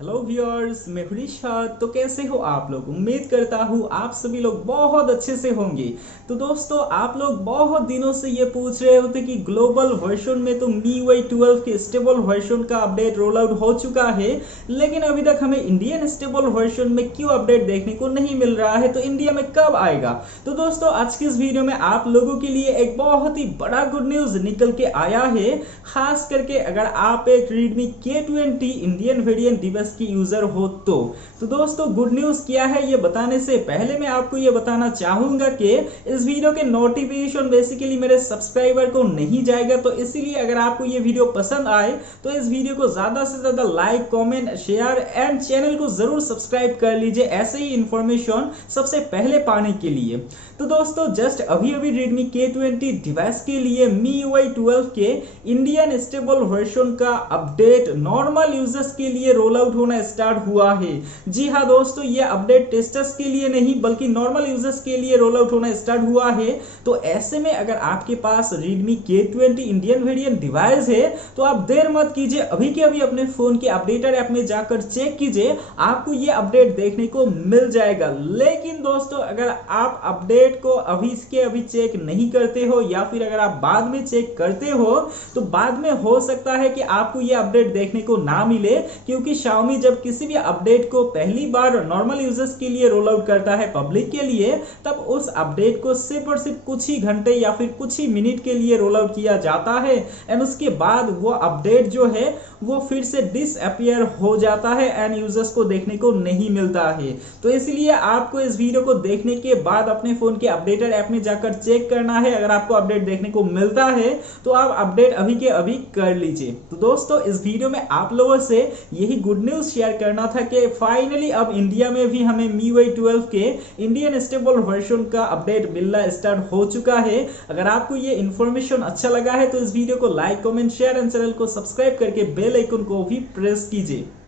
Hello viewers, मैं हूं ऋषाद। तो कैसे हो आप लोग? उम्मीद करता हूँ आप सभी लोग बहुत अच्छे से होंगे। तो दोस्तों, आप लोग बहुत दिनों से ये पूछ रहे होते कि ग्लोबल वर्जन में तो MIUI 12 के स्टेबल वर्जन का अपडेट रोल आउट हो चुका है, लेकिन अभी तक हमें इंडियन स्टेबल वर्जन में क्यों अपडेट देखने को नहीं मिल रहा है, तो इंडिया में कब आएगा? तो दोस्तों, आज की इस वीडियो में आप लोगों के लिए एक बहुत ही बड़ा गुड न्यूज निकल के आया है। खास करके अगर आप एक Redmi K20 Indian variant device की यूजर हो तो दोस्तों, गुड न्यूज क्या है ये बताने से पहले मैं आपको ये बताना चाहूंगा कि इस वीडियो के नोटिफिकेशन बेसिकली मेरे सब्सक्राइबर को नहीं जाएगा। तो इसीलिए अगर आपको ये वीडियो पसंद आए तो इस वीडियो को ज्यादा से ज्यादा like, comment, share and channel को जरूर सब्सक्राइब कर लीजिए ऐसे ही इंफॉर्मेशन सबसे पहले पाने के लिए। तो दोस्तों, जस्ट अभी Redmi K20 डिवाइस के लिए MIUI 12 के इंडियन स्टेबल वर्जन का अपडेट नॉर्मल यूजर्स के लिए रोल आउट होना स्टार्ट हुआ है। जी हाँ दोस्तों, ये अपडेट टेस्टर्स के लिए नहीं बल्कि नॉर्मल यूजर्स के लिए रोल आउट होना स्टार्ट हुआ है। तो ऐसे में अगर आपके पास Redmi K20 Indian variant device है तो आप देर मत कीजिए, अभी के अभी अपने फोन के अपडेटर ऐप में जाकर चेक कीजिए, आपको ये अपडेट देखने को मिल जाएगा। लेकिन दोस्तों, अगर आप अपडेट को अभी के अभी चेक नहीं करते हो या फिर अगर आप बाद में चेक करते हो तो बाद में हो सकता है कि आपको ये अपडेट देखने को ना मिले, क्योंकि Xiaomi जब किसी भी अपडेट को पहली बार नॉर्मल यूजर्स के लिए रोल आउट करता है पब्लिक के लिए, तब उस अपडेट को सिर्फ और सिर्फ कुछ ही घंटे या फिर कुछ ही मिनट के लिए रोल आउट किया जाता है एंड उसके बाद वो अपडेट जो है वो फिर से डिसअपियर हो जाता है एंड यूजर्स को देखने को नहीं मिलता है। तो इसलिए आपको इस वीडियो को देखने के बाद अपने फोन के अपडेटेड ऐप में जाकर चेक करना है। अगर आपको अपडेट देखने को मिलता है तो आप अपडेट अभी के अभी कर लीजिए। तो दोस्तों, इस वीडियो में आप लोगों से यही गुड न्यूज शेयर करना था कि फाइनली अब इंडिया में भी हमें MIUI 12 के इंडियन स्टेबल वर्जन का अपडेट मिलना स्टार्ट हो चुका है। अगर आपको ये इंफॉर्मेशन अच्छा लगा है तो इस वीडियो को like, comment, share and channel को सब्सक्राइब करके बेल आइकन को भी प्रेस कीजिए।